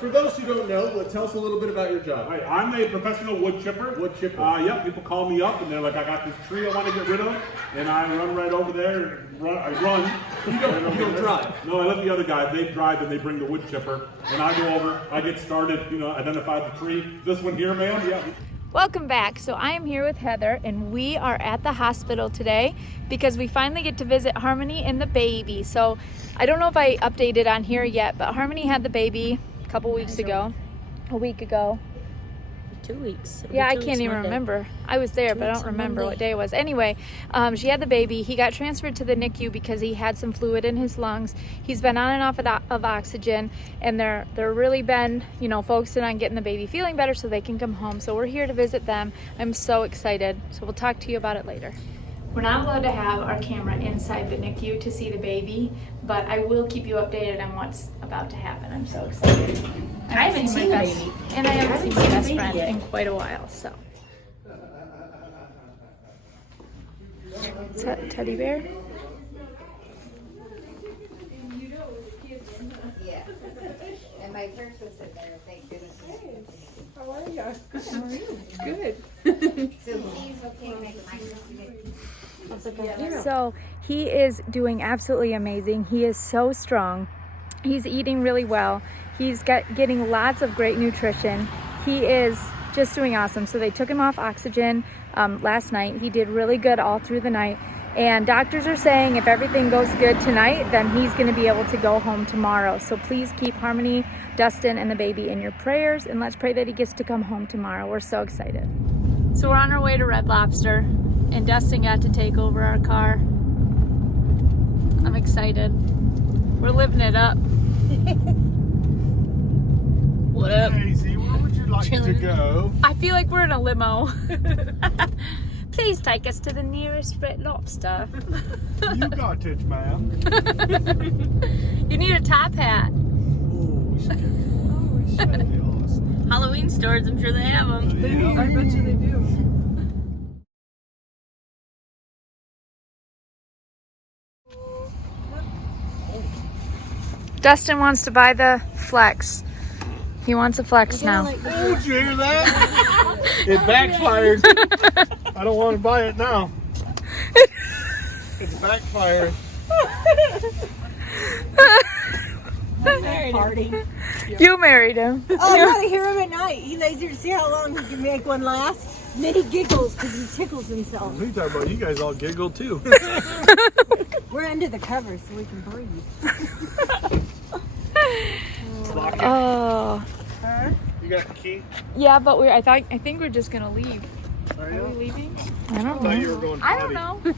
For those who don't know, tell us a little bit about your job. Right, I'm a professional wood chipper. Wood chipper. Yep, people call me up and they're like, I got this tree I want to get rid of, and I run right over there. I run. You don't drive. No, I let the other guys. They drive and they bring the wood chipper, and I go over. I get started. Identify the tree. This one here, ma'am. Yeah. Welcome back. So I am here with Heather and we are at the hospital today because we finally get to visit Harmony and the baby. So I don't know if I updated on here yet, but Harmony had the baby a couple weeks ago, a week ago. 2 weeks. Yeah, I can't even remember. I was there, but I don't remember what day it was. Anyway, she had the baby. He got transferred to the NICU because he had some fluid in his lungs. He's been on and off of oxygen, and they're really been, focusing on getting the baby feeling better so they can come home. So we're here to visit them. I'm so excited. So we'll talk to you about it later. We're not allowed to have our camera inside the NICU to see the baby, but I will keep you updated on what's about to happen. I'm so excited. I haven't seen the baby. And I haven't seen my best friend in quite a while, so. Is that a teddy bear? Yeah. And my purse was in there, thank goodness. How are you? How are you? Good. So he's okay, make my So he is doing absolutely amazing. He is so strong. He's eating really well. He's getting lots of great nutrition. He is just doing awesome. So they took him off oxygen last night. He did really good all through the night. And doctors are saying if everything goes good tonight, then he's going to be able to go home tomorrow. So please keep Harmony, Dustin, and the baby in your prayers. And let's pray that he gets to come home tomorrow. We're so excited. So we're on our way to Red Lobster. And Dustin got to take over our car. I'm excited. We're living it up. What up? Daisy, where would you like to go? I feel like we're in a limo. Please take us to the nearest Red Lobster. You got it, ma'am. You need a top hat. Oh, we should get it. That'd be awesome. Halloween stores, I'm sure they have them. Yeah. I bet you they do. Dustin wants to buy the Flex. He wants a Flex now. Oh, did you hear that? It backfired. I don't want to buy it now. It's backfired. Party. You married him. Oh, I gotta hear him at night. He lays here to see how long he can make one last. And then he giggles because he tickles himself. What are you talking about? You guys all giggle too. We're under the covers so we can breathe. Lock it. Oh. Huh? You got the key? Yeah, but I think we're just gonna leave. Are Are we you? leaving? I I don't thought you know. were going I don't potty. know.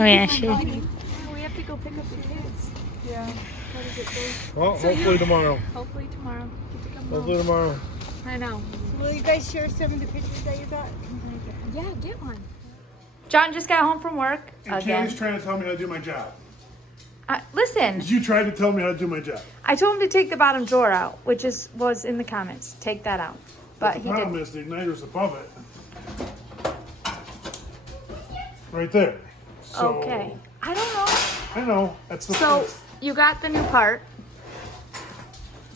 Oh yeah, sure. We have to go pick up the kids. Yeah. Try to get those. Well, hopefully tomorrow. Hopefully tomorrow. Get to come Hopefully home. tomorrow. I know. Will you guys share some of the pictures that you got? Yeah, get one. John just got home from work And again. Kay's trying to tell me how to do my job. Listen, You tried to tell me how to do my job. I told him to take the bottom drawer out, which was in the comments. Take that out. But The he problem didn't. is the igniter's above it. Right there. So, Okay. I don't know. I know. That's the So first. you got the new part.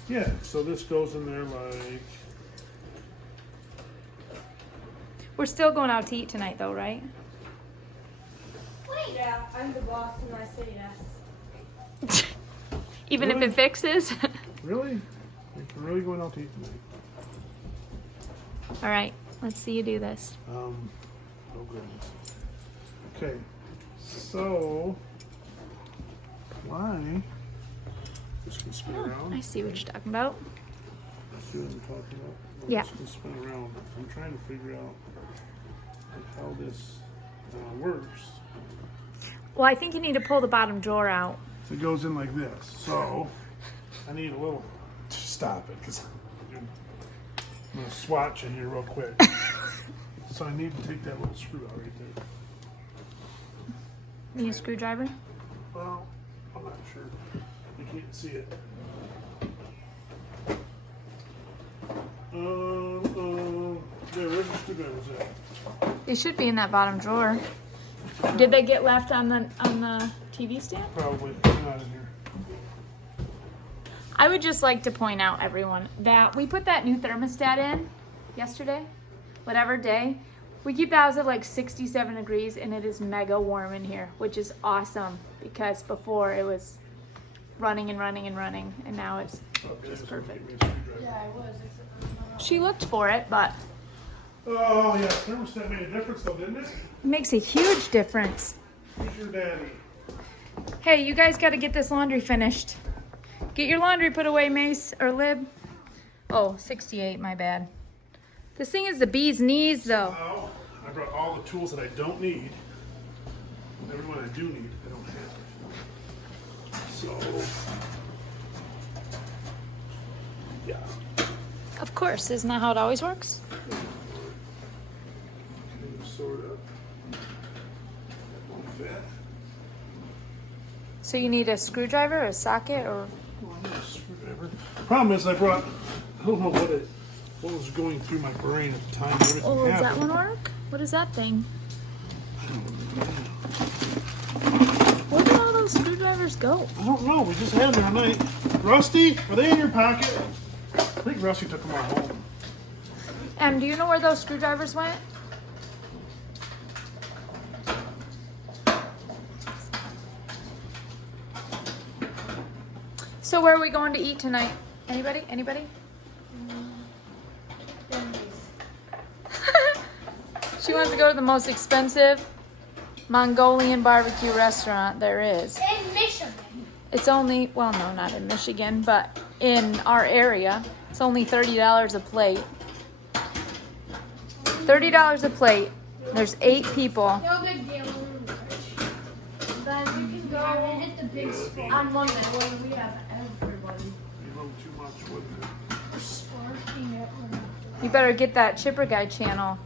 Yeah, so this goes in there like... We're still going out to eat tonight though, right? Yeah, I'm the boss and I say yes. Even Really? if it fixes? Really? You're really going out to eat tonight? All right, let's see you do this. Oh goodness. Okay, so... Why? Just gonna spin around. I see what you're talking about. See what I'm talking about? Yeah. Just gonna spin around. I'm trying to figure out like, how this works. Well, I think you need to pull the bottom drawer out. So it goes in like this. So I need a little. Stop it, because I'm gonna swatch in here real quick. So I need to take that little screw out right there. Need a screwdriver? Well, I'm not sure. You can't see it. There, where's the screwdrivers at? They should be in that bottom drawer. Did they get left on the TV stand? Probably. They're not in here. I would just like to point out, everyone, that we put that new thermostat in yesterday, whatever day. We keep the house at like 67 degrees and it is mega warm in here, which is awesome because before it was running and running and running, and now it's just perfect. She looked for it, but Oh, yeah, thermostat made a difference though, didn't it? it makes a huge difference. Who's your daddy? Hey, you guys got to get this laundry finished. Get your laundry put away, Mace or Lib. Oh, 68, my bad. This thing is the bee's knees, though. Now, I brought all the tools that I don't need. Everyone I do need, I don't have. So, yeah. Of course, isn't that how it always works? Sort of. That won't fit. So you need a screwdriver, or a socket, or... Well, I need a screwdriver. Problem is, I don't know what was going through my brain at the time. Everything Oh, does that happened. one work? What is that thing? Where did all those screwdrivers go? I don't know. We just had them tonight. Rusty, are they in your pocket? I think Rusty took them all home. Do you know where those screwdrivers went? So where are we going to eat tonight? Anybody? Anybody? She wants to go to the most expensive Mongolian barbecue restaurant there is. In Michigan. It's only, well, no, not in Michigan, but in our area. It's only $30 a plate. $30 a plate. There's 8 people. No big deal. Then we can go and hit the big spot on Monday when we have everybody. A little too much, wouldn't it? Sparking it. You better get that Chipper Guy channel.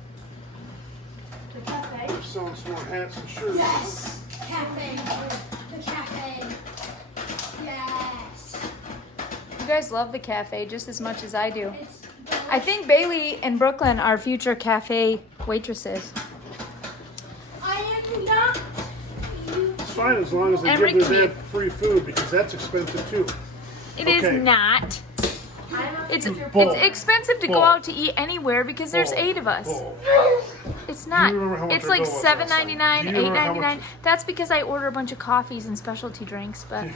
The cafe. They're selling some more hats and shirts. Yes. Cafe. The cafe. Yes. You guys love the cafe just as much as I do. It's I think Bailey and Brooklyn are future cafe waitresses. I am not. It's fine as long as they And give Ricky. their dad free food because that's expensive too. It is Okay. not. It's Bull. expensive to go Bull. out to eat anywhere because there's Bull. 8 of us. Bull. It's not. Do you remember how much It's our like bill was last time? $7.99, Do you remember how $8.99. much- That's because I order a bunch of coffees and specialty drinks, but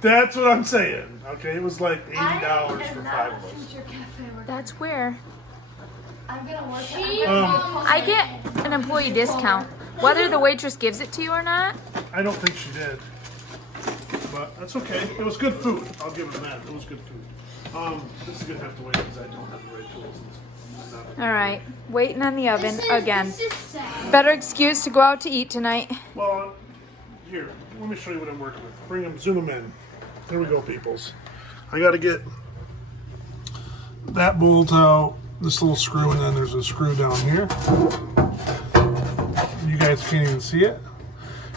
That's what I'm saying. Okay, it was like $80 for I'm 5 not of a us. future cafe worker. that's where I'm gonna work. I get an employee discount. Whether the waitress gives it to you or not, I don't think she did, but that's okay. It was good food. I'll give it that. It was good food. This is gonna have to wait because I don't have the right tools. It's not- all right. Waiting on the oven again. This is sad. Better excuse to go out to eat tonight. Well, here, let me show you what I'm working with. Bring them, zoom them in. Here we go, peoples. I got to get that bolt out, this little screw, and then there's a screw down here. You guys can't even see it.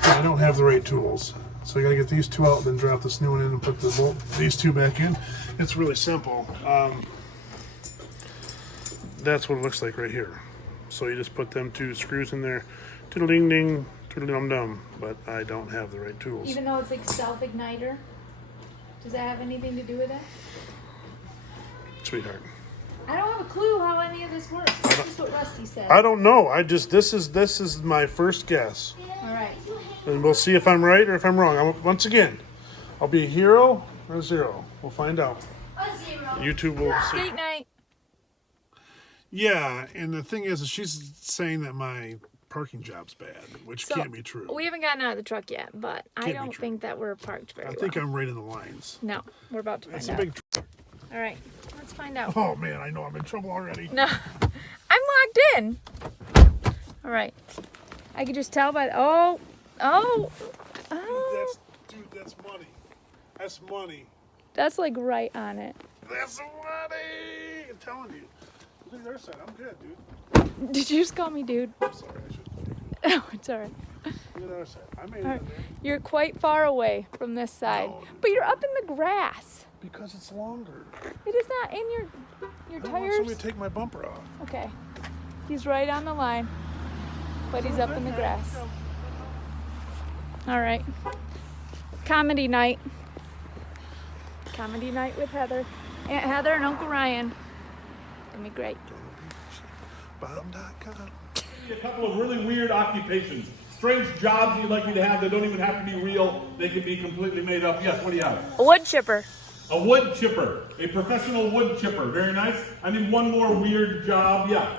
And I don't have the right tools. So I got to get these 2 out, then drop this new one in and put the bolt, these 2 back in. It's really simple. That's what it looks like right here. So you just put them 2 screws in there. Tiddle-ding ding, tiddle-dum-dum. But I don't have the right tools. Even though it's like self-igniter, does that have anything to do with it? Sweetheart. I don't have a clue how any of this works. That's just what Rusty said. I don't know. This is my first guess. All right. And we'll see if I'm right or if I'm wrong. Once again, I'll be a hero or a 0. We'll find out. A 0. YouTube will see. Date night. Yeah, and the thing is she's saying that my parking job's bad, which So, can't be true. We haven't gotten out of the truck yet, but I Can't be don't true. think that we're parked very I think well. I'm right in the lines. No, we're about to find It's out. a big truck. All right, let's find out. Oh man, I know I'm in trouble already. No, I'm locked in. All right, I can just tell by oh. That's money. That's money. That's like right on it. That's money. I'm telling you. Look at their side. I'm good, dude. Did you just call me dude? I'm sorry. I should. Oh, it's all right. Look at their side. I made it All right. in there You're quite far away from this side, No. but you're up in the grass. because it's longer. It is not in your I want tires. somebody to take my bumper off. Okay, he's right on the line, but he's up in the grass. All right, comedy night. comedy night with Heather, Aunt Heather and Uncle Ryan. It's gonna be great. Bomb.com. A couple of really weird occupations. Strange jobs you'd like me to have that don't even have to be real. They can be completely made up. Yes, what do you have? A wood chipper. A wood chipper. A professional wood chipper. Very nice. I need one more weird job. Yeah.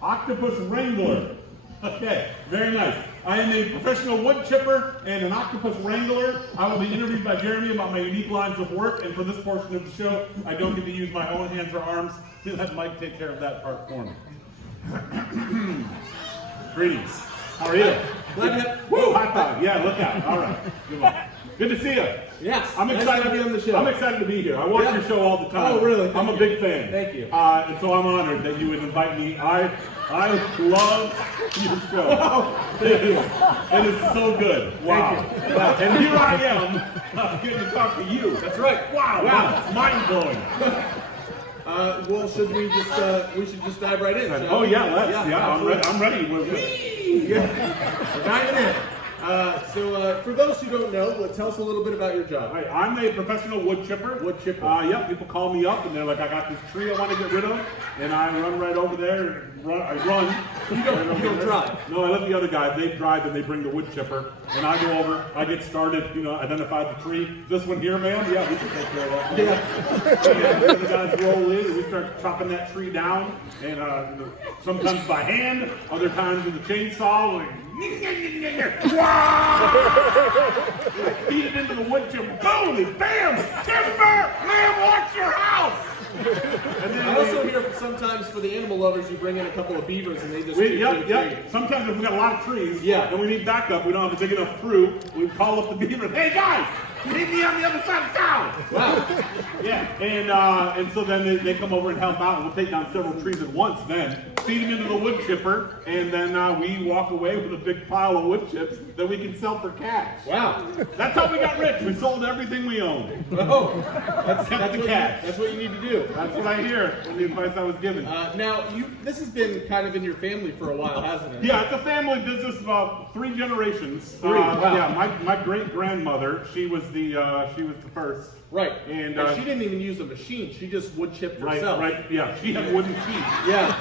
Octopus wrangler. Okay, very nice. I am a professional wood chipper and an octopus wrangler. I will be interviewed by Jeremy about my unique lines of work, and for this portion of the show, I don't get to use my own hands or arms. Let Mike take care of that part for me. Greetings. How are you? Woo, high five. Yeah, look out. All right. Good one. Good to see you. Yes. I'm excited to be on the show. I'm excited to be here. I watch your show all the time. Oh, really? I'm a big fan. Thank you. And so I'm honored that you would invite me. I love your show. It is so good. Wow. Thank you. Wow. And here I am getting to talk to you. That's right. Wow. It's mind blowing. Well, should we just we should just dive right in? Oh yeah, let's. I'm ready. We're diving in. So for those who don't know, tell us a little bit about your job. Right, I'm a professional wood chipper. Wood chipper. Yep, people call me up and they're like, I got this tree I want to get rid of, and I run right over there. I run. You don't drive. No, I let the other guys. They drive and they bring the wood chipper, and I go over. I get started. Identify the tree. This one here, ma'am. Yeah, we can take care of that. Yeah. The other guys roll in and we start chopping that tree down, and sometimes by hand, other times with a chainsaw. Feed it into the wood chipper. Boom! Bam! Timber! Man, watch your house! And then I also hear sometimes for the animal lovers, you bring in a couple of beavers and they just Yep. Sometimes if we got a lot of trees, yeah, and we need backup, we don't have a big enough crew, we call up the beavers. Hey guys, meet me on the other side of town. Wow. Yeah, and so then they come over and help out, and we'll take down several trees at once. Then feed them into the wood chipper, and then we walk away with a big pile of wood chips that we can sell for cash. Wow. That's how we got rich. We sold everything we owned. Oh, that's the cash. That's what you need to do. That's what I hear from the advice I was given. Now, this has been kind of in your family for a while, hasn't it? Yeah, it's a family business, about 3 generations. Wow. Yeah, my great grandmother, she was the first. Right, and she didn't even use a machine. She just wood chipped herself. Right. Yeah, she had wooden teeth. Yeah.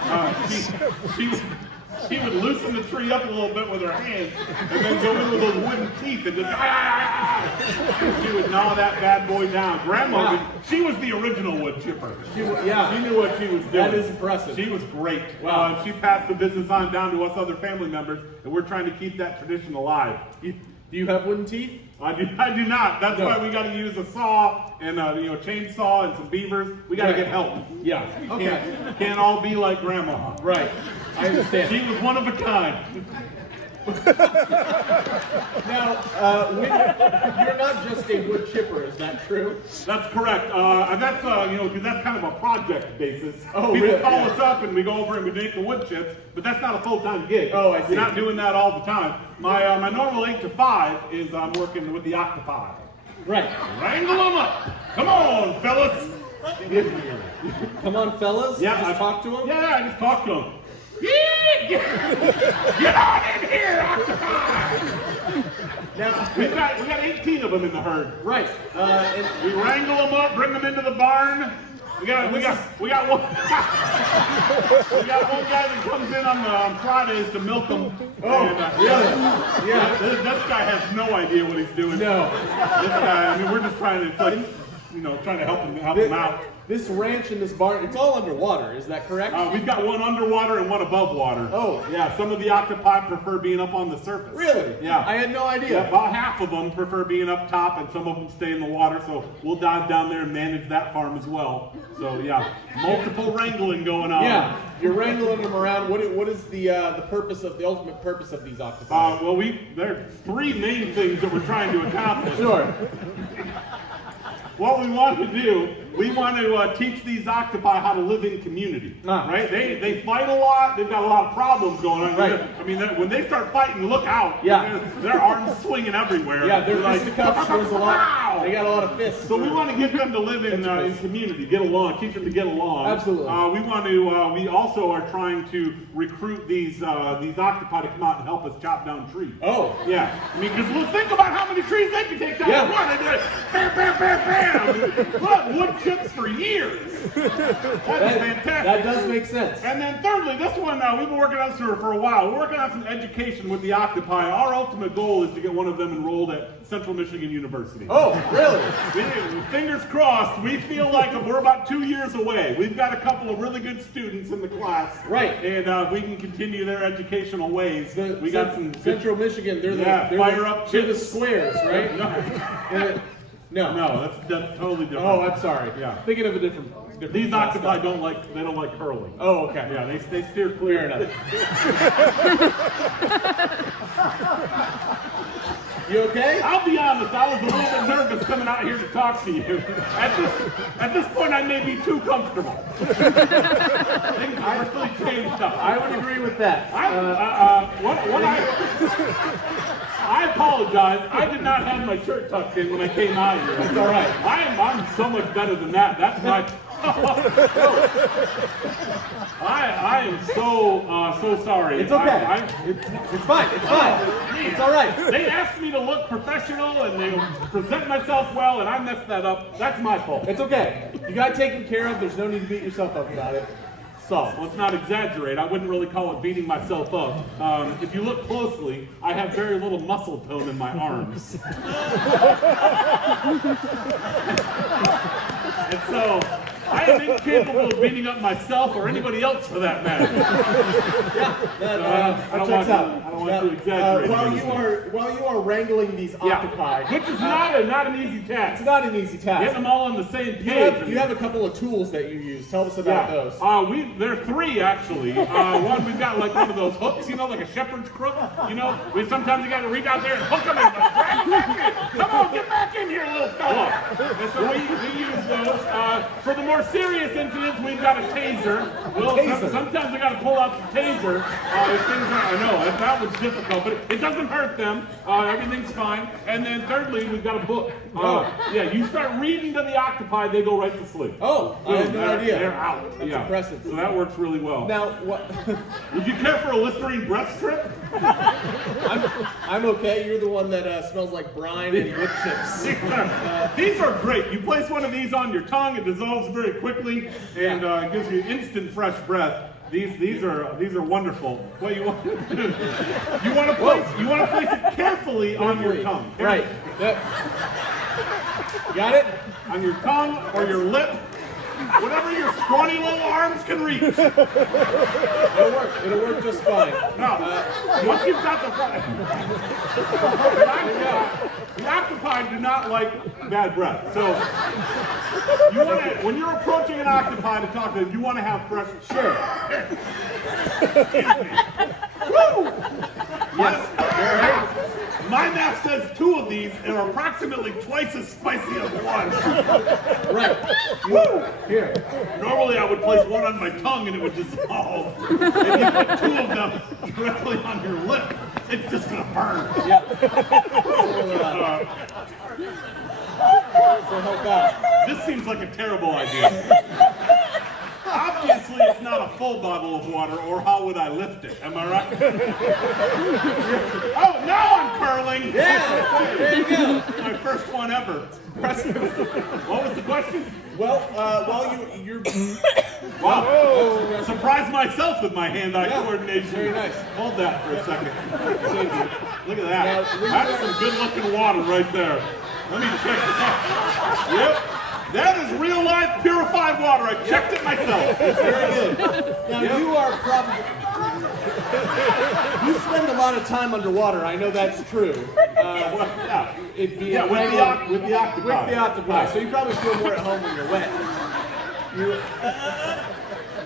She would loosen the tree up a little bit with her hands, and then go in with those wooden teeth and just she would gnaw that bad boy down. Grandma, she was the original wood chipper. She knew what she was doing. That is impressive. She was great. Wow. She passed the business on down to us other family members, and we're trying to keep that tradition alive. Do you have wooden teeth? I do not. That's why we got to use a saw and chainsaw and some beavers. We got to get help. Yeah. Can't all be like Grandma. Right. I understand. She was one of a kind. Now, you're not just a wood chipper, is that true? That's correct. That's because that's kind of a project basis. Oh, People really? call us up and we go over and we make the wood chips, but that's not a full-time gig. Oh, I see. You're not doing that all the time. My normal 8 to 5 is I'm working with the octopi. Right. Wrangle them up. Come on, fellas. Come on, fellas. Yeah, just talk to them. Yeah, I just talk to them. Get on in here, octopi! Now we got 18 of them in the herd. Right. And we wrangle them up, bring them into the barn. We got one. We got one guy that comes in on Fridays to milk them. Oh, and, really? Yeah. This guy has no idea what he's doing. No. This guy. I mean, we're just trying to, trying to help him out. This ranch and this barn, it's all underwater, is that correct? We've got one underwater and one above water. Oh. Yeah, some of the octopi prefer being up on the surface. Really? Yeah. I had no idea. Yeah, about half of them prefer being up top and some of them stay in the water, so we'll dive down there and manage that farm as well. So yeah, multiple wrangling going on. Yeah, you're wrangling them around. What is the ultimate purpose of these octopi? Well, there are 3 main things that we're trying to accomplish. Sure. What we want to do we want to teach these octopi how to live in community, Ah. right? They fight a lot. They've got a lot of problems going on. Right. I mean, when they start fighting, look out. Yeah. Their arms swinging everywhere. Yeah, their They're fisticuffs, there's a lot. "Wow!" They got a lot of fists. So we want to get them to live in community, get along, teach them to get along. Absolutely. We want to. We also are trying to recruit these octopi to come out and help us chop down trees. Oh. Yeah. I mean, because we'll think about how many trees they can take down Yeah. at once. They do it, bam, bam, bam, bam. Look, wood chips for years. That's fantastic. That does make sense. And then thirdly, this one, we've been working on this for a while. We're working on some education with the octopi. Our ultimate goal is to get one of them enrolled at Central Michigan University. Oh, really? Fingers crossed. We feel like we're about 2 years away. We've got a couple of really good students in the class. Right. And we can continue their educational ways. We got some Central Michigan. They're fire up they're the chips. squares, right? No, that's totally different. Oh, I'm sorry. Yeah. Thinking of a different These octopi don't like curling. Oh, okay. Yeah, they steer clear. Fair enough. You okay? I'll be honest, I was a little bit nervous coming out here to talk to you. At this point, I may be too comfortable. Things have really changed up. I would agree with that. I apologize. I did not have my shirt tucked in when I came out here. It's all right. I'm so much better than that. That's my. I am so sorry. It's okay. It's fine. It's fine. It's all right. They asked me to look professional and they present myself well, and I messed that up. That's my fault. It's okay. You got it taken care of. There's no need to beat yourself up about it. So, let's not exaggerate. I wouldn't really call it beating myself up. If you look closely, I have very little muscle tone in my arms. And so, I am incapable of beating up myself or anybody else for that matter. I don't want to exaggerate. While you are wrangling these octopi, which is not an easy task. it's not an easy task. Getting them all on the same page. You have a couple of tools that you use. Tell us about those. There are three actually. One, we've got like one of those hooks, like a shepherd's crook. Sometimes you got to reach out there and hook them and drag them back in. Come on, get back in here, little fella. And so we use those. For the more serious incidents, we've got a taser. Sometimes we got to pull out the taser if things are. I know that was difficult, but it doesn't hurt them. Everything's fine. And then thirdly, we've got a book. You start reading to the octopi, they go right to sleep. Oh, I had no idea. They're out. That's impressive. So that works really well. Now, what? Would you care for a Listerine breath strip? I'm okay. You're the one that smells like brine and wood chips. These are great. You place one of these on your tongue, it dissolves very quickly, and gives you instant fresh breath. These are wonderful. What you want to do? You want to place it carefully on your tongue. Right. Yep. Got it? On your tongue or your lip. Whatever your scrawny little arms can reach. It'll work. It'll work just fine. No, once you've got the octopi do not like bad breath. So when you're approaching an octopi to talk to them, you want to have fresh. Sure. Excuse me. Woo! Yes. My math says 2 of these are approximately twice as spicy as one. Right. Woo! Here. Normally I would place one on my tongue and it would dissolve. If you put 2 of them directly on your lip, it's just gonna burn. Yeah. So help out. This seems like a terrible idea. Obviously, it's not a full bottle of water, or how would I lift it? Am I right? Oh, now I'm curling! Yeah, there you go. My first one ever. What was the question? Well, while you're Wow. Surprised myself with my hand-eye coordination. Very nice. Hold that for a second. Look at that. Now, That's some good-looking water right there. Let me check that. Yep. That is real life purified water. I checked it myself. It's very good. Now you are probably you spend a lot of time underwater. I know that's true. With the octopi. So you probably feel more at home when you're wet.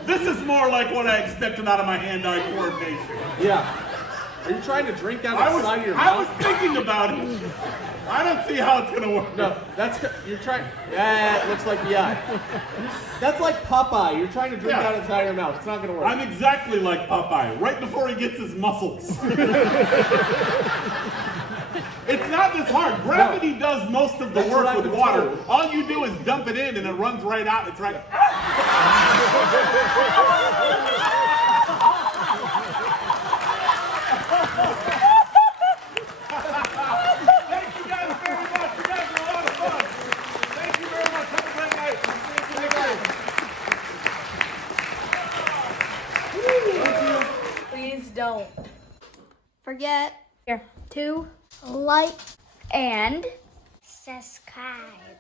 This is more like what I expected out of my hand-eye coordination. Yeah. Are you trying to drink out I of the side of your was mouth? thinking about it. I don't see how it's gonna work. No, you're trying. Yeah, it looks like that's like Popeye. You're trying to drink out of the side of your mouth. It's not gonna work. I'm exactly like Popeye, right before he gets his muscles. It's not this hard. Gravity does most of the That's what work I've with been water. told. All you do is dump it in and it runs right out. It's right. Thank you guys very much. You guys are a lot of fun. Thank you very much. Have a great night. See you soon. Please don't forget Here. to like and subscribe.